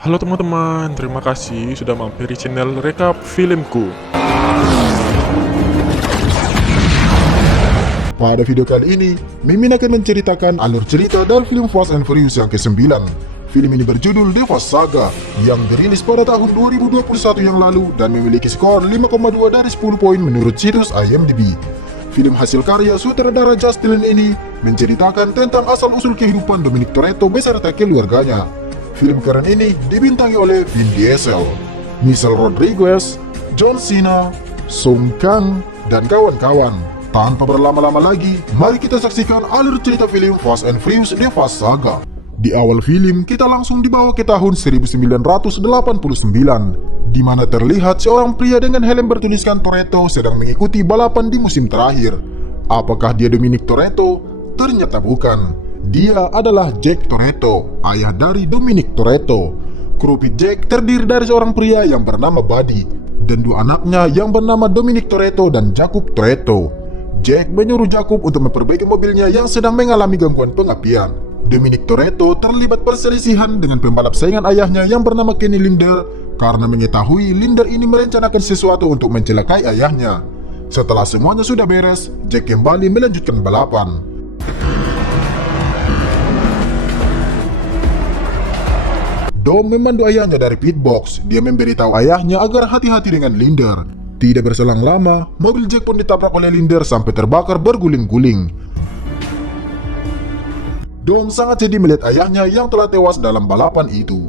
Halo teman-teman, terima kasih sudah mampir di channel Rekap Filmku. Pada video kali ini, Mimin akan menceritakan alur cerita dari film Fast and Furious yang ke-9. Film ini berjudul The Fast Saga, yang dirilis pada tahun 2021 yang lalu dan memiliki skor 5,2 dari 10 poin menurut situs IMDb. Film hasil karya sutradara Justin Lin ini menceritakan tentang asal-usul kehidupan Dominic Toretto beserta keluarganya. Film keren ini dibintangi oleh Vin Diesel, Michelle Rodriguez, John Cena, Song Kang, dan kawan-kawan. Tanpa berlama-lama lagi, mari kita saksikan alur cerita film Fast and Furious The Fast Saga. Di awal film, kita langsung dibawa ke tahun 1989, di mana terlihat seorang pria dengan helm bertuliskan Toretto sedang mengikuti balapan di musim terakhir. Apakah dia Dominic Toretto? Ternyata bukan. Dia adalah Jack Toretto, ayah dari Dominic Toretto. Krupit Jack terdiri dari seorang pria yang bernama Buddy dan dua anaknya yang bernama Dominic Toretto dan Jacob Toretto. Jack menyuruh Jacob untuk memperbaiki mobilnya yang sedang mengalami gangguan pengapian. Dominic Toretto terlibat perselisihan dengan pembalap saingan ayahnya yang bernama Kenny Linder karena mengetahui Linder ini merencanakan sesuatu untuk mencelakai ayahnya. Setelah semuanya sudah beres, Jack kembali melanjutkan balapan. Dom memandu ayahnya dari pitbox. Dia memberitahu ayahnya agar hati-hati dengan Linder. Tidak berselang lama, mobil Jack pun ditabrak oleh Linder sampai terbakar berguling-guling. Dom sangat sedih melihat ayahnya yang telah tewas dalam balapan itu.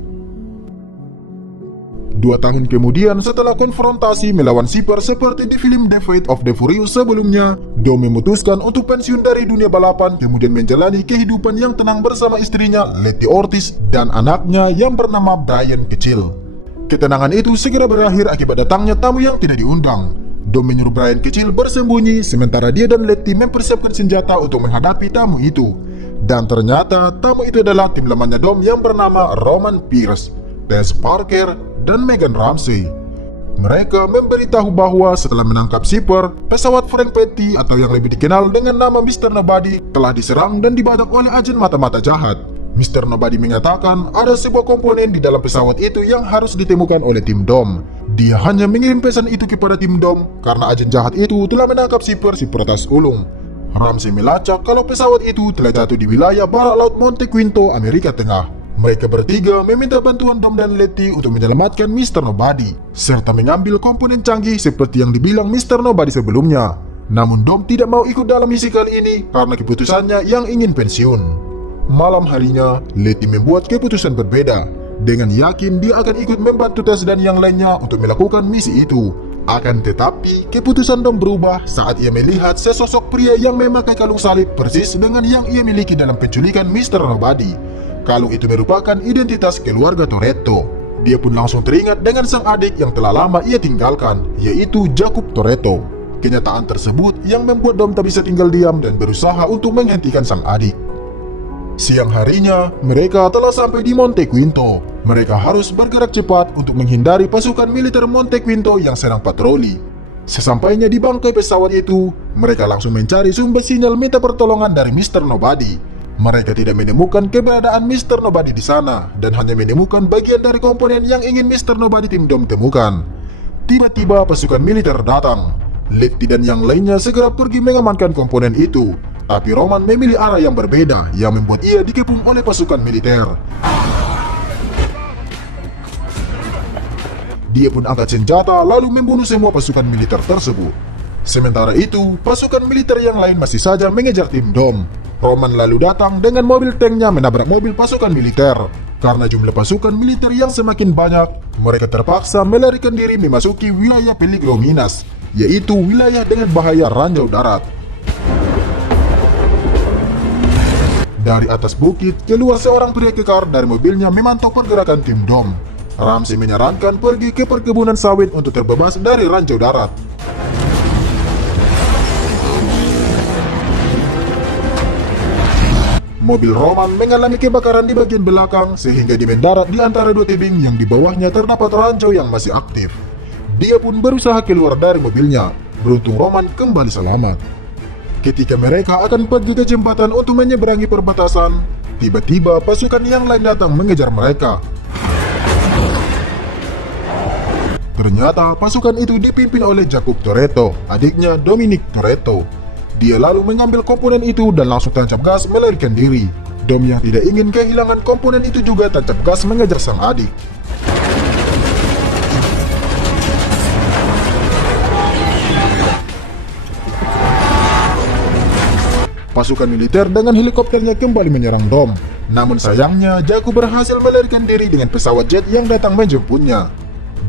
2 tahun kemudian, setelah konfrontasi melawan Zipper seperti di film The Fate of the Furious sebelumnya, Dom memutuskan untuk pensiun dari dunia balapan kemudian menjalani kehidupan yang tenang bersama istrinya Letty Ortiz dan anaknya yang bernama Brian kecil. Ketenangan itu segera berakhir akibat datangnya tamu yang tidak diundang. Dom menyuruh Brian kecil bersembunyi sementara dia dan Letty mempersiapkan senjata untuk menghadapi tamu itu. Dan ternyata tamu itu adalah tim lamanya Dom yang bernama Roman Pierce, Tess Parker, dan Megan Ramsey. Mereka memberitahu bahwa setelah menangkap Zipper, pesawat Frank Petty atau yang lebih dikenal dengan nama Mr. Nobody telah diserang dan dibajak oleh agen mata-mata jahat. Mr. Nobody menyatakan ada sebuah komponen di dalam pesawat itu yang harus ditemukan oleh tim Dom. Dia hanya mengirim pesan itu kepada tim Dom karena agen jahat itu telah menangkap Zipper si peretas ulung. Ramsey melacak kalau pesawat itu telah jatuh di wilayah barat laut Monte Quinto, Amerika Tengah. Mereka bertiga meminta bantuan Dom dan Letty untuk menyelamatkan Mr. Nobody, serta mengambil komponen canggih seperti yang dibilang Mr. Nobody sebelumnya. Namun Dom tidak mau ikut dalam misi kali ini karena keputusannya yang ingin pensiun. Malam harinya, Letty membuat keputusan berbeda. Dengan yakin dia akan ikut membantu Tess dan yang lainnya untuk melakukan misi itu. Akan tetapi, keputusan Dom berubah saat ia melihat sesosok pria yang memakai kalung salib persis dengan yang ia miliki dalam penculikan Mr. Nobody. Kalung itu merupakan identitas keluarga Toretto. Dia pun langsung teringat dengan sang adik yang telah lama ia tinggalkan, yaitu Jacob Toretto. Kenyataan tersebut yang membuat Dom tak bisa tinggal diam dan berusaha untuk menghentikan sang adik. Siang harinya, mereka telah sampai di Monte Quinto. Mereka harus bergerak cepat untuk menghindari pasukan militer Monte Quinto yang sedang patroli. Sesampainya di bangkai pesawat itu, mereka langsung mencari sumber sinyal minta pertolongan dari Mr. Nobody. Mereka tidak menemukan keberadaan Mr. Nobody di sana dan hanya menemukan bagian dari komponen yang ingin Mr. Nobody tim Dom temukan. Tiba-tiba pasukan militer datang. Letty dan yang lainnya segera pergi mengamankan komponen itu. Tapi Roman memilih arah yang berbeda yang membuat ia dikepung oleh pasukan militer. Dia pun angkat senjata lalu membunuh semua pasukan militer tersebut. Sementara itu, pasukan militer yang lain masih saja mengejar tim Dom. Roman lalu datang dengan mobil tanknya menabrak mobil pasukan militer. Karena jumlah pasukan militer yang semakin banyak, mereka terpaksa melarikan diri memasuki wilayah Peligro Minas, yaitu wilayah dengan bahaya ranjau darat. Dari atas bukit, keluar seorang pria kekar dari mobilnya memantau pergerakan tim Dom. Ramsey menyarankan pergi ke perkebunan sawit untuk terbebas dari ranjau darat. Mobil Roman mengalami kebakaran di bagian belakang sehingga dia mendarat di antara dua tebing yang di bawahnya terdapat ranjau yang masih aktif. Dia pun berusaha keluar dari mobilnya. Beruntung Roman kembali selamat. Ketika mereka akan pergi ke jembatan untuk menyeberangi perbatasan, tiba-tiba pasukan yang lain datang mengejar mereka. Ternyata pasukan itu dipimpin oleh Jacob Toretto, adiknya Dominic Toretto. Dia lalu mengambil komponen itu dan langsung tancap gas melarikan diri. Dom yang tidak ingin kehilangan komponen itu juga tancap gas mengejar sang adik. Pasukan militer dengan helikopternya kembali menyerang Dom. Namun sayangnya, Jacob berhasil melarikan diri dengan pesawat jet yang datang menjemputnya.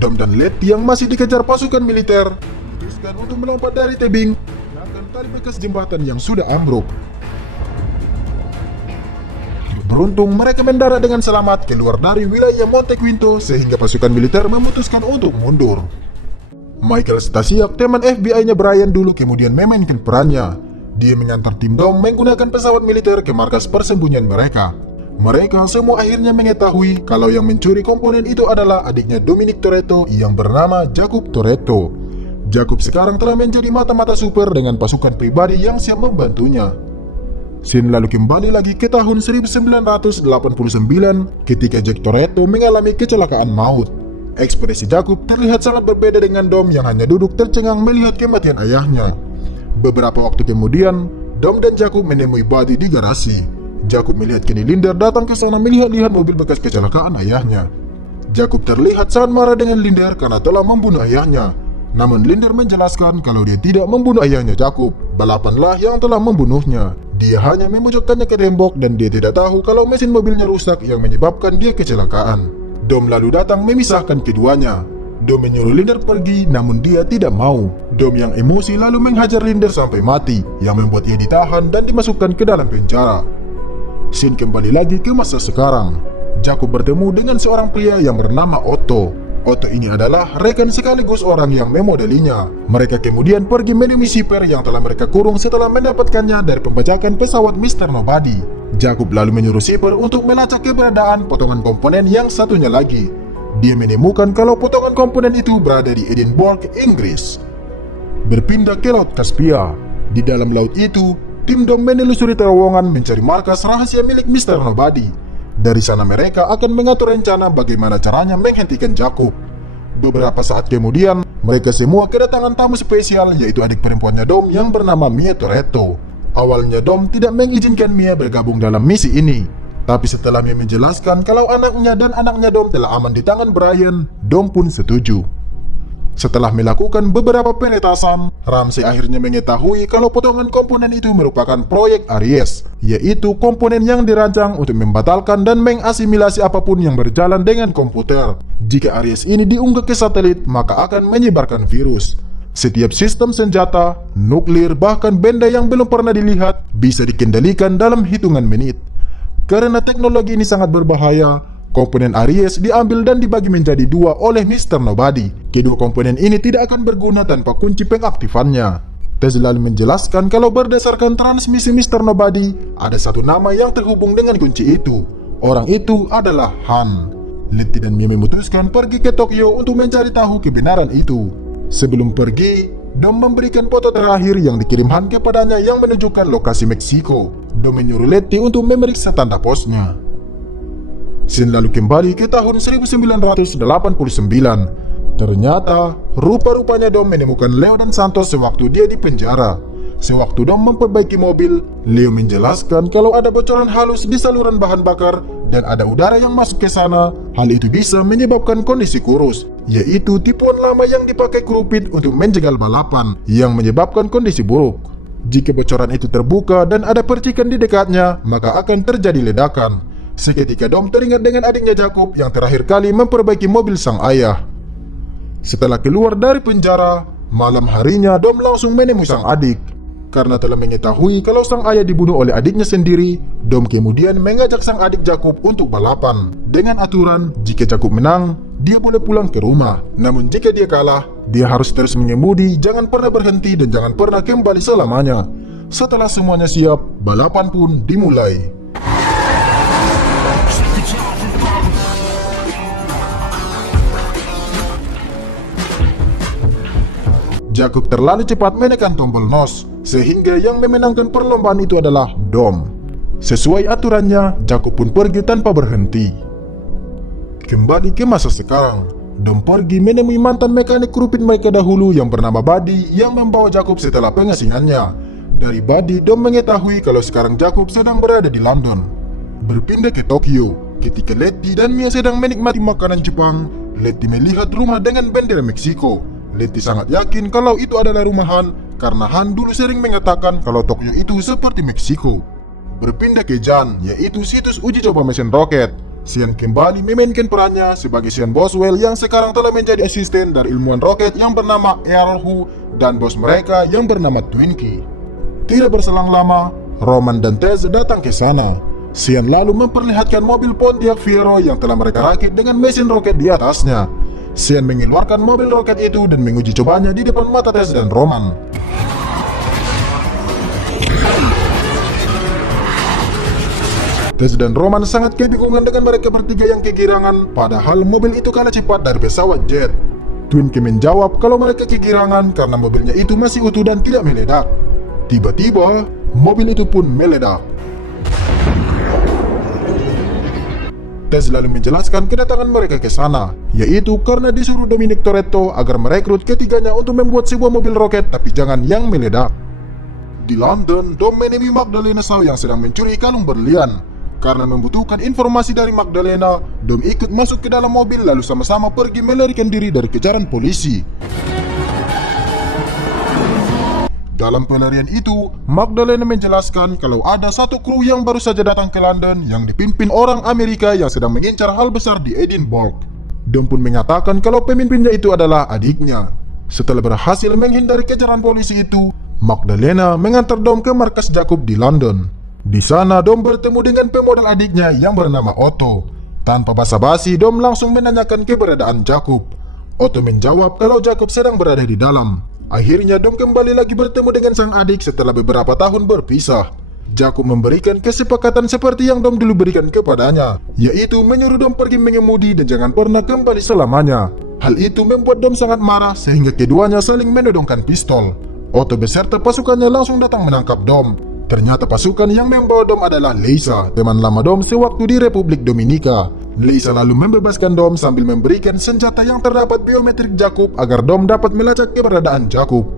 Dom dan Letty yang masih dikejar pasukan militer memutuskan untuk melompat dari tebing menggunakan tali bekas jembatan yang sudah ambruk. Beruntung mereka mendarat dengan selamat keluar dari wilayah Monte Quinto sehingga pasukan militer memutuskan untuk mundur. Michael Stasiak, teman FBI-nya Brian dulu kemudian memainkan perannya. Dia mengantar tim Dom menggunakan pesawat militer ke markas persembunyian mereka. Mereka semua akhirnya mengetahui kalau yang mencuri komponen itu adalah adiknya Dominic Toretto yang bernama Jacob Toretto. Jacob sekarang telah menjadi mata-mata super dengan pasukan pribadi yang siap membantunya. Scene lalu kembali lagi ke tahun 1989 ketika Jack Toretto mengalami kecelakaan maut. Ekspresi Jacob terlihat sangat berbeda dengan Dom yang hanya duduk tercengang melihat kematian ayahnya. Beberapa waktu kemudian, Dom dan Jacob menemui Buddy di garasi. Jacob melihat Kenny Linder datang ke sana melihat-lihat mobil bekas kecelakaan ayahnya. Jacob terlihat sangat marah dengan Linder karena telah membunuh ayahnya. Namun Linder menjelaskan kalau dia tidak membunuh ayahnya Jacob, balapanlah yang telah membunuhnya. Dia hanya memojokkannya ke tembok dan dia tidak tahu kalau mesin mobilnya rusak yang menyebabkan dia kecelakaan. Dom lalu datang memisahkan keduanya. Dom menyuruh Linder pergi namun dia tidak mau. Dom yang emosi lalu menghajar Linder sampai mati yang membuat ia ditahan dan dimasukkan ke dalam penjara. Scene kembali lagi ke masa sekarang. Jacob bertemu dengan seorang pria yang bernama Otto. Otto ini adalah rekan sekaligus orang yang memodelinya. Mereka kemudian pergi menemui Shipper yang telah mereka kurung setelah mendapatkannya dari pembajakan pesawat Mr. Nobody. Jacob lalu menyuruh Shipper untuk melacak keberadaan potongan komponen yang satunya lagi. Dia menemukan kalau potongan komponen itu berada di Edinburgh, Inggris. Berpindah ke Laut Kaspia. Di dalam laut itu, tim Dom menelusuri terowongan mencari markas rahasia milik Mr. Nobody. Dari sana mereka akan mengatur rencana bagaimana caranya menghentikan Jacob. Beberapa saat kemudian, mereka semua kedatangan tamu spesial yaitu adik perempuannya Dom yang bernama Mia Toretto. Awalnya Dom tidak mengizinkan Mia bergabung dalam misi ini. Tapi setelah Mia menjelaskan kalau anaknya dan anaknya Dom telah aman di tangan Brian, Dom pun setuju. Setelah melakukan beberapa penetasan, Ramsey akhirnya mengetahui kalau potongan komponen itu merupakan proyek Aries, yaitu komponen yang dirancang untuk membatalkan dan mengasimilasi apapun yang berjalan dengan komputer. Jika Aries ini diunggah ke satelit, maka akan menyebarkan virus. Setiap sistem senjata, nuklir, bahkan benda yang belum pernah dilihat bisa dikendalikan dalam hitungan menit. Karena teknologi ini sangat berbahaya, komponen Aries diambil dan dibagi menjadi dua oleh Mr. Nobody. Kedua komponen ini tidak akan berguna tanpa kunci pengaktifannya. Tess lalu menjelaskan kalau berdasarkan transmisi Mr. Nobody, ada satu nama yang terhubung dengan kunci itu. Orang itu adalah Han. Letty dan Mia memutuskan pergi ke Tokyo untuk mencari tahu kebenaran itu. Sebelum pergi, Dom memberikan foto terakhir yang dikirim Han kepadanya yang menunjukkan lokasi Meksiko. Dom menyuruh Letty untuk memeriksa tanda posnya. Scene lalu kembali ke tahun 1989. Ternyata, rupa-rupanya Dom menemukan Leo dan Santos sewaktu dia di penjara. Sewaktu Dom memperbaiki mobil, Leo menjelaskan kalau ada bocoran halus di saluran bahan bakar dan ada udara yang masuk ke sana. Hal itu bisa menyebabkan kondisi kurus, yaitu tipuan lama yang dipakai Krupit untuk menjegal balapan, yang menyebabkan kondisi buruk. Jika bocoran itu terbuka dan ada percikan di dekatnya, maka akan terjadi ledakan. Seketika Dom teringat dengan adiknya Jacob yang terakhir kali memperbaiki mobil sang ayah. Setelah keluar dari penjara, malam harinya Dom langsung menemui sang adik. Karena telah mengetahui kalau sang ayah dibunuh oleh adiknya sendiri, Dom kemudian mengajak sang adik Jacob untuk balapan. Dengan aturan, jika Jacob menang, dia boleh pulang ke rumah. Namun jika dia kalah, dia harus terus mengemudi, jangan pernah berhenti dan jangan pernah kembali selamanya. Setelah semuanya siap, balapan pun dimulai. Jacob terlalu cepat menekan tombol NOS, sehingga yang memenangkan perlombaan itu adalah Dom. Sesuai aturannya, Jacob pun pergi tanpa berhenti. Kembali ke masa sekarang, Dom pergi menemui mantan mekanik kerupin mereka dahulu yang bernama Buddy yang membawa Jacob setelah pengasingannya. Dari Buddy, Dom mengetahui kalau sekarang Jacob sedang berada di London. Berpindah ke Tokyo, ketika Letty dan Mia sedang menikmati makanan Jepang, Letty melihat rumah dengan bendera Meksiko. Letty sangat yakin kalau itu adalah rumah Han, karena Han dulu sering mengatakan kalau Tokyo itu seperti Meksiko. Berpindah ke Jan, yaitu situs uji coba mesin roket. Sean kembali memainkan perannya sebagai Sean Boswell yang sekarang telah menjadi asisten dari ilmuwan roket yang bernama Earl Hu dan bos mereka yang bernama Twinkie. Tidak berselang lama, Roman dan Tess datang ke sana. Sean lalu memperlihatkan mobil Pontiac Fiero yang telah mereka rakit dengan mesin roket di atasnya. Sean mengeluarkan mobil roket itu dan menguji cobanya di depan mata Tess dan Roman. Tess dan Roman sangat kebingungan dengan mereka bertiga yang kegirangan, padahal mobil itu kalah cepat dari pesawat jet. Twinkie menjawab kalau mereka kegirangan karena mobilnya itu masih utuh dan tidak meledak. Tiba-tiba, mobil itu pun meledak. Tess lalu menjelaskan kedatangan mereka ke sana, yaitu karena disuruh Dominic Toretto agar merekrut ketiganya untuk membuat sebuah mobil roket, tapi jangan yang meledak. Di London, Dom menemui Magdalena Shaw yang sedang mencuri kalung berlian. Karena membutuhkan informasi dari Magdalena, Dom ikut masuk ke dalam mobil lalu sama-sama pergi melarikan diri dari kejaran polisi. Dalam pelarian itu, Magdalena menjelaskan kalau ada satu kru yang baru saja datang ke London yang dipimpin orang Amerika yang sedang mengincar hal besar di Edinburgh. Dom pun mengatakan kalau pemimpinnya itu adalah adiknya. Setelah berhasil menghindari kejaran polisi itu, Magdalena mengantar Dom ke markas Jacob di London. Di sana, Dom bertemu dengan pemodal adiknya yang bernama Otto. Tanpa basa-basi, Dom langsung menanyakan keberadaan Jacob. Otto menjawab kalau Jacob sedang berada di dalam. Akhirnya, Dom kembali lagi bertemu dengan sang adik setelah beberapa tahun berpisah. Jacob memberikan kesepakatan seperti yang Dom dulu berikan kepadanya, yaitu menyuruh Dom pergi mengemudi dan jangan pernah kembali selamanya. Hal itu membuat Dom sangat marah sehingga keduanya saling menodongkan pistol. Otto beserta pasukannya langsung datang menangkap Dom. Ternyata pasukan yang membawa Dom adalah Lisa, teman lama Dom sewaktu di Republik Dominika. Lisa lalu membebaskan Dom sambil memberikan senjata yang terdapat biometrik Jacob agar Dom dapat melacak keberadaan Jacob.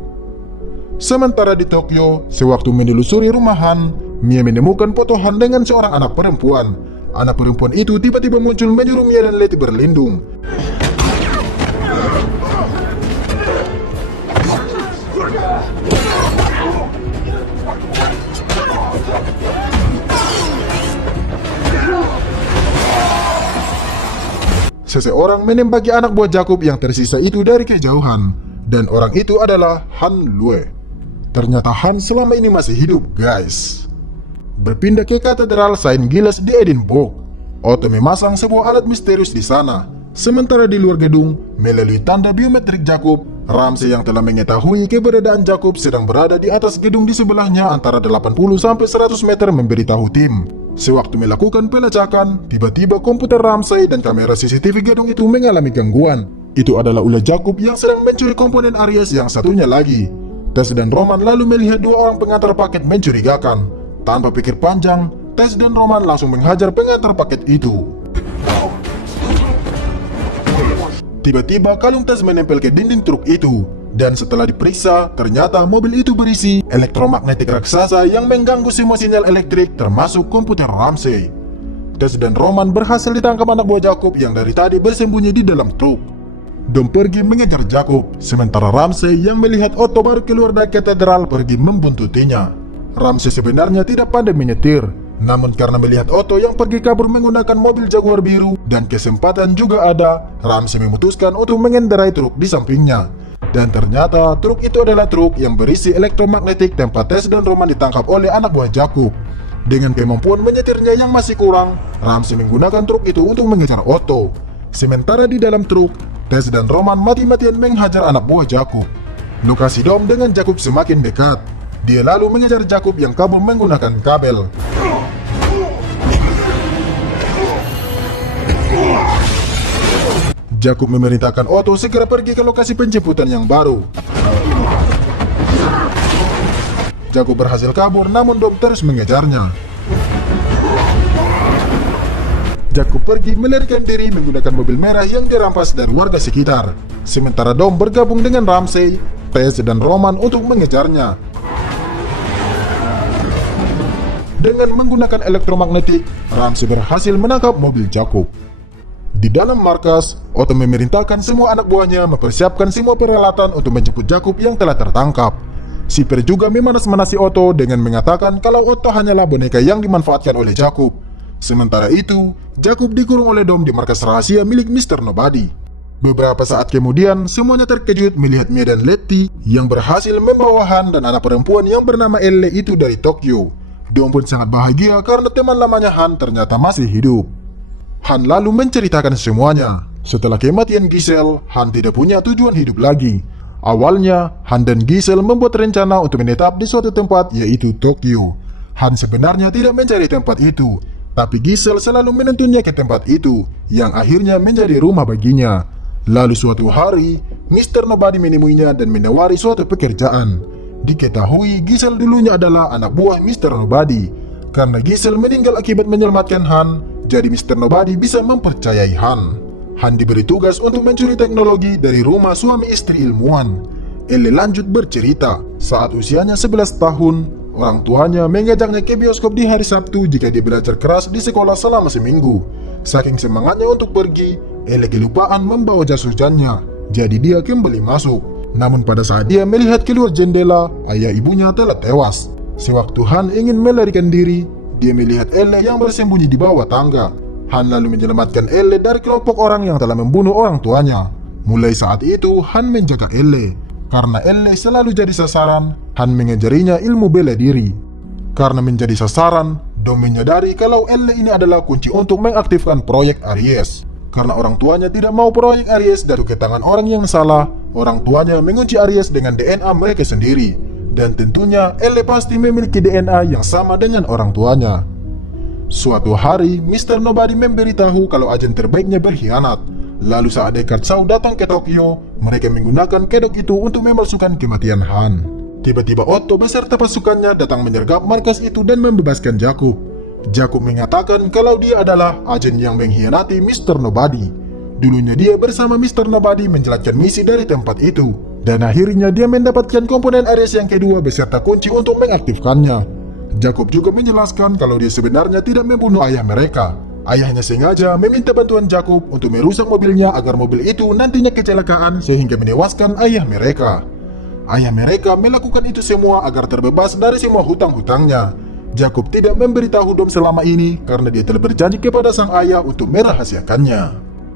Sementara di Tokyo, sewaktu menelusuri rumah Han, Mia menemukan foto Han dengan seorang anak perempuan. Anak perempuan itu tiba-tiba muncul menyuruh Mia dan Letty berlindung. Seseorang menembaki anak buah Jacob yang tersisa itu dari kejauhan, dan orang itu adalah Han Lue. Ternyata Han selama ini masih hidup, guys. Berpindah ke Katedral Saint Giles di Edinburgh, Otto memasang sebuah alat misterius di sana. Sementara di luar gedung, melalui tanda biometrik Jacob, Ramsey yang telah mengetahui keberadaan Jacob sedang berada di atas gedung di sebelahnya antara 80-100 meter memberitahu tim. Sewaktu melakukan pelacakan, tiba-tiba komputer Ramsey dan kamera CCTV gedung itu mengalami gangguan. Itu adalah ulah Jacob yang sedang mencuri komponen Aries yang satunya lagi. Tess dan Roman lalu melihat dua orang pengantar paket mencurigakan. Tanpa pikir panjang, Tess dan Roman langsung menghajar pengantar paket itu. Tiba-tiba kalung Tess menempel ke dinding truk itu. Dan setelah diperiksa, ternyata mobil itu berisi elektromagnetik raksasa yang mengganggu semua sinyal elektrik termasuk komputer Ramsey. Tess dan Roman berhasil ditangkap anak buah Jacob yang dari tadi bersembunyi di dalam truk. Dom pergi mengejar Jacob, sementara Ramsey yang melihat Otto baru keluar dari katedral pergi membuntutinya. Ramsey sebenarnya tidak pandai menyetir, namun karena melihat Otto yang pergi kabur menggunakan mobil Jaguar biru dan kesempatan juga ada, Ramsey memutuskan untuk mengendarai truk di sampingnya. Dan ternyata truk itu adalah truk yang berisi elektromagnetik tempat Tess dan Roman ditangkap oleh anak buah Jacob. Dengan kemampuan menyetirnya yang masih kurang, Ramsey menggunakan truk itu untuk mengejar Otto. Sementara di dalam truk, Tess dan Roman mati-matian menghajar anak buah Jacob. Lokasi Dom dengan Jacob semakin dekat. Dia lalu mengejar Jacob yang kabur menggunakan kabel. Jacob memerintahkan Otto segera pergi ke lokasi penjemputan yang baru. Jacob berhasil kabur namun Dom terus mengejarnya. Jakub pergi melarikan diri menggunakan mobil merah yang dirampas dari warga sekitar. Sementara Dom bergabung dengan Ramsey, Tess, dan Roman untuk mengejarnya. Dengan menggunakan elektromagnetik, Ramsey berhasil menangkap mobil Jakub. Di dalam markas, Otto memerintahkan semua anak buahnya mempersiapkan semua peralatan untuk menjemput Jakub yang telah tertangkap. Sipir juga memanas-manasi Otto dengan mengatakan kalau Otto hanyalah boneka yang dimanfaatkan oleh Jakub. Sementara itu, Jakub dikurung oleh Dom di markas rahasia milik Mr. Nobody. Beberapa saat kemudian, semuanya terkejut melihat Mia dan Letty yang berhasil membawa Han dan anak perempuan yang bernama Elle itu dari Tokyo. Dom pun sangat bahagia karena teman lamanya Han ternyata masih hidup. Han lalu menceritakan semuanya. Setelah kematian Giselle, Han tidak punya tujuan hidup lagi. Awalnya, Han dan Giselle membuat rencana untuk menetap di suatu tempat, yaitu Tokyo. Han sebenarnya tidak mencari tempat itu, tapi Giselle selalu menuntunnya ke tempat itu, yang akhirnya menjadi rumah baginya. Lalu suatu hari, Mr. Nobody menemuinya dan menawari suatu pekerjaan. Diketahui Giselle dulunya adalah anak buah Mr. Nobody. Karena Giselle meninggal akibat menyelamatkan Han, jadi Mr. Nobody bisa mempercayai Han. Han diberi tugas untuk mencuri teknologi dari rumah suami istri ilmuwan. Elle lanjut bercerita, saat usianya 11 tahun, orang tuanya mengajaknya ke bioskop di hari Sabtu jika dia belajar keras di sekolah selama seminggu. Saking semangatnya untuk pergi, Elle kelupaan membawa jas hujannya, jadi dia kembali masuk. Namun pada saat dia melihat keluar jendela, ayah ibunya telah tewas. Sewaktu Han ingin melarikan diri, dia melihat Elle yang bersembunyi di bawah tangga. Han lalu menyelamatkan Elle dari kelompok orang yang telah membunuh orang tuanya. Mulai saat itu, Han menjaga Elle. Karena Elle selalu jadi sasaran, Han mengajarinya ilmu bela diri. Karena menjadi sasaran, Dom menyadari kalau Elle ini adalah kunci untuk mengaktifkan proyek Aries. Karena orang tuanya tidak mau proyek Aries jatuh ke tangan orang yang salah, orang tuanya mengunci Aries dengan DNA mereka sendiri. Dan tentunya Elle pasti memiliki DNA yang sama dengan orang tuanya. Suatu hari, Mr. Nobody memberitahu kalau agen terbaiknya berkhianat. Lalu saat Deckard Shaw datang ke Tokyo, mereka menggunakan kedok itu untuk memalsukan kematian Han. Tiba-tiba Otto beserta pasukannya datang menyergap markas itu dan membebaskan Jakub. Jakub mengatakan kalau dia adalah agen yang mengkhianati Mr. Nobody. Dulunya dia bersama Mr. Nobody menjalankan misi dari tempat itu. Dan akhirnya dia mendapatkan komponen Ares yang kedua beserta kunci untuk mengaktifkannya. Jakub juga menjelaskan kalau dia sebenarnya tidak membunuh ayah mereka. Ayahnya sengaja meminta bantuan Jakub untuk merusak mobilnya agar mobil itu nantinya kecelakaan sehingga menewaskan ayah mereka. Ayah mereka melakukan itu semua agar terbebas dari semua hutang-hutangnya. Jakub tidak memberitahu Dom selama ini karena dia telah berjanji kepada sang ayah untuk merahasiakannya.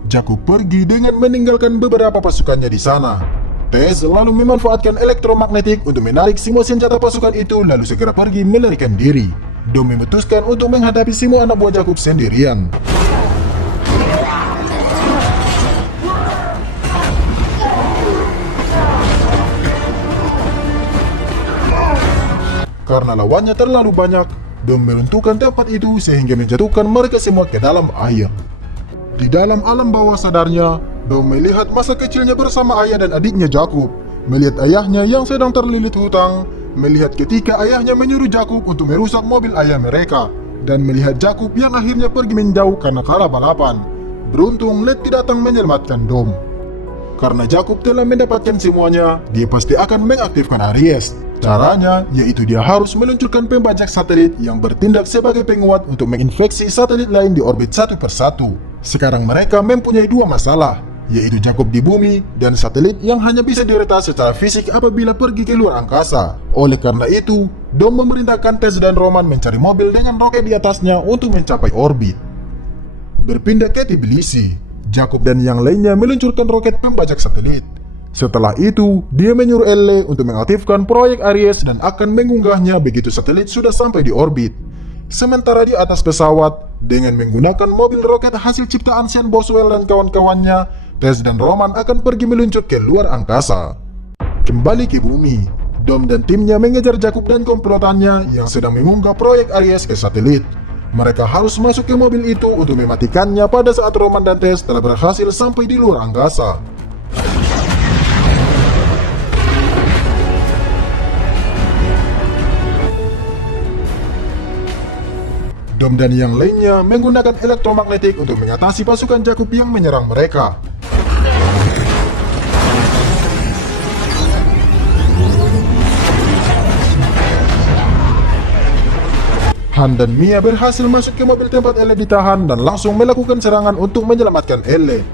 Jakub pergi dengan meninggalkan beberapa pasukannya di sana. Tess lalu memanfaatkan elektromagnetik untuk menarik semua senjata pasukan itu lalu segera pergi melarikan diri. Dom memutuskan untuk menghadapi semua anak buah Jakub sendirian. Karena lawannya terlalu banyak, Dom menentukan tempat itu sehingga menjatuhkan mereka semua ke dalam air. Di dalam alam bawah sadarnya, Dom melihat masa kecilnya bersama ayah dan adiknya Jakub, melihat ayahnya yang sedang terlilit hutang, melihat ketika ayahnya menyuruh Jakub untuk merusak mobil ayah mereka, dan melihat Jakub yang akhirnya pergi menjauh karena kalah balapan. Beruntung Letty datang menyelamatkan Dom. Karena Jakub telah mendapatkan semuanya, dia pasti akan mengaktifkan Aries. Caranya yaitu dia harus meluncurkan pembajak satelit yang bertindak sebagai penguat untuk menginfeksi satelit lain di orbit satu persatu. Sekarang mereka mempunyai dua masalah, yaitu Jakub di bumi dan satelit yang hanya bisa diretas secara fisik apabila pergi ke luar angkasa. Oleh karena itu, Dom memerintahkan Tess dan Roman mencari mobil dengan roket di atasnya untuk mencapai orbit. Berpindah ke Tbilisi, Jakub dan yang lainnya meluncurkan roket pembajak satelit. Setelah itu, dia menyuruh Elle untuk mengaktifkan proyek Aries dan akan mengunggahnya begitu satelit sudah sampai di orbit. Sementara di atas pesawat, dengan menggunakan mobil roket hasil ciptaan Sean Boswell dan kawan-kawannya, Tess dan Roman akan pergi meluncur ke luar angkasa. Kembali ke bumi, Dom dan timnya mengejar Jakub dan komplotannya yang sedang mengunggah proyek Aries ke satelit. Mereka harus masuk ke mobil itu untuk mematikannya pada saat Roman dan Tess telah berhasil sampai di luar angkasa. Dom dan yang lainnya menggunakan elektromagnetik untuk mengatasi pasukan Jakub yang menyerang mereka. Han dan Mia berhasil masuk ke mobil tempat Elle ditahan dan langsung melakukan serangan untuk menyelamatkan Elle.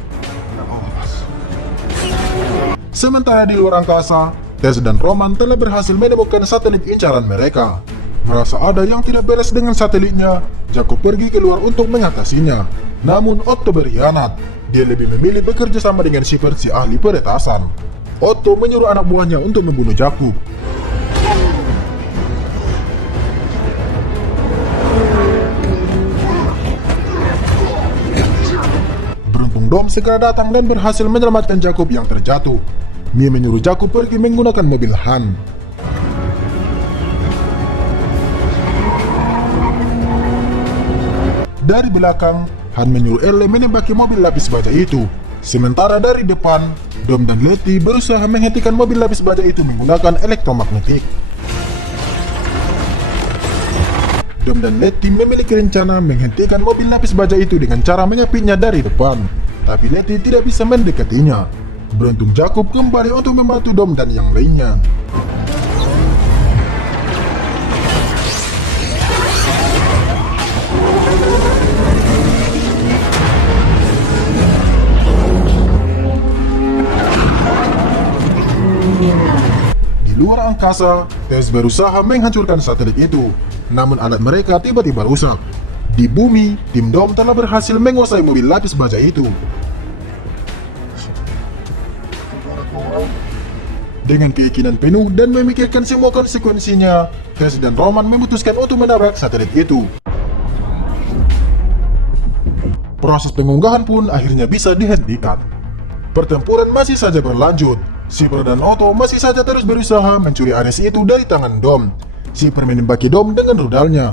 Sementara di luar angkasa, Tess dan Roman telah berhasil menemukan satelit incaran mereka. Merasa ada yang tidak beres dengan satelitnya, Jakub pergi keluar untuk mengatasinya. Namun Otto berkhianat. Dia lebih memilih bekerja sama dengan Shepard, si ahli peretasan. Otto menyuruh anak buahnya untuk membunuh Jakub. Beruntung Dom segera datang dan berhasil menyelamatkan Jakub yang terjatuh. Mia menyuruh Jakub pergi menggunakan mobil Han. Dari belakang, Han menyuruh Elle menembaki mobil lapis baja itu. Sementara dari depan, Dom dan Letty berusaha menghentikan mobil lapis baja itu menggunakan elektromagnetik. Dom dan Letty memiliki rencana menghentikan mobil lapis baja itu dengan cara menyapinya dari depan. Tapi Letty tidak bisa mendekatinya. Beruntung Jakub kembali untuk membantu Dom dan yang lainnya. Di luar angkasa, Tess berusaha menghancurkan satelit itu. Namun alat mereka tiba-tiba rusak. Di bumi, tim Dom telah berhasil menguasai mobil lapis baja itu. Dengan keyakinan penuh dan memikirkan semua konsekuensinya, Tess dan Roman memutuskan untuk menabrak satelit itu. Proses pengunggahan pun akhirnya bisa dihentikan. Pertempuran masih saja berlanjut. Shepard dan Otto masih saja terus berusaha mencuri Ares itu dari tangan Dom. Shepard menembaki Dom dengan rudalnya.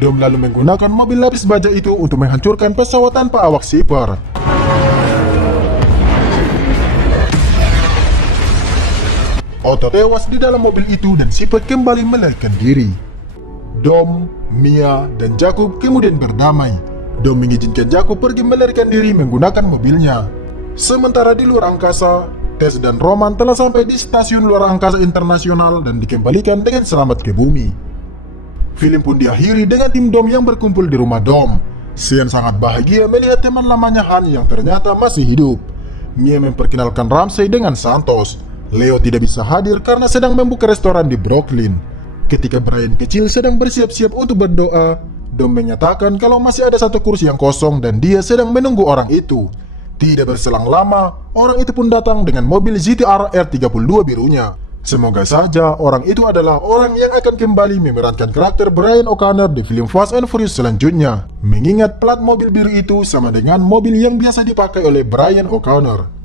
Dom lalu menggunakan mobil lapis baja itu untuk menghancurkan pesawat tanpa awak Shepard. Otto tewas di dalam mobil itu dan Shepard kembali melarikan diri. Dom, Mia, dan Jakub kemudian berdamai. Dom mengizinkan Jakub pergi melarikan diri menggunakan mobilnya. Sementara di luar angkasa, Tess dan Roman telah sampai di stasiun luar angkasa internasional dan dikembalikan dengan selamat ke bumi. Film pun diakhiri dengan tim Dom yang berkumpul di rumah Dom. Sean sangat bahagia melihat teman lamanya Han yang ternyata masih hidup. Mia memperkenalkan Ramsey dengan Santos. Leo tidak bisa hadir karena sedang membuka restoran di Brooklyn. Ketika Brian kecil sedang bersiap-siap untuk berdoa, Dom menyatakan kalau masih ada satu kursi yang kosong dan dia sedang menunggu orang itu. Tidak berselang lama, orang itu pun datang dengan mobil GTR R32 birunya. Semoga saja orang itu adalah orang yang akan kembali memerankan karakter Brian O'Connor di film Fast and Furious selanjutnya. Mengingat plat mobil biru itu sama dengan mobil yang biasa dipakai oleh Brian O'Connor.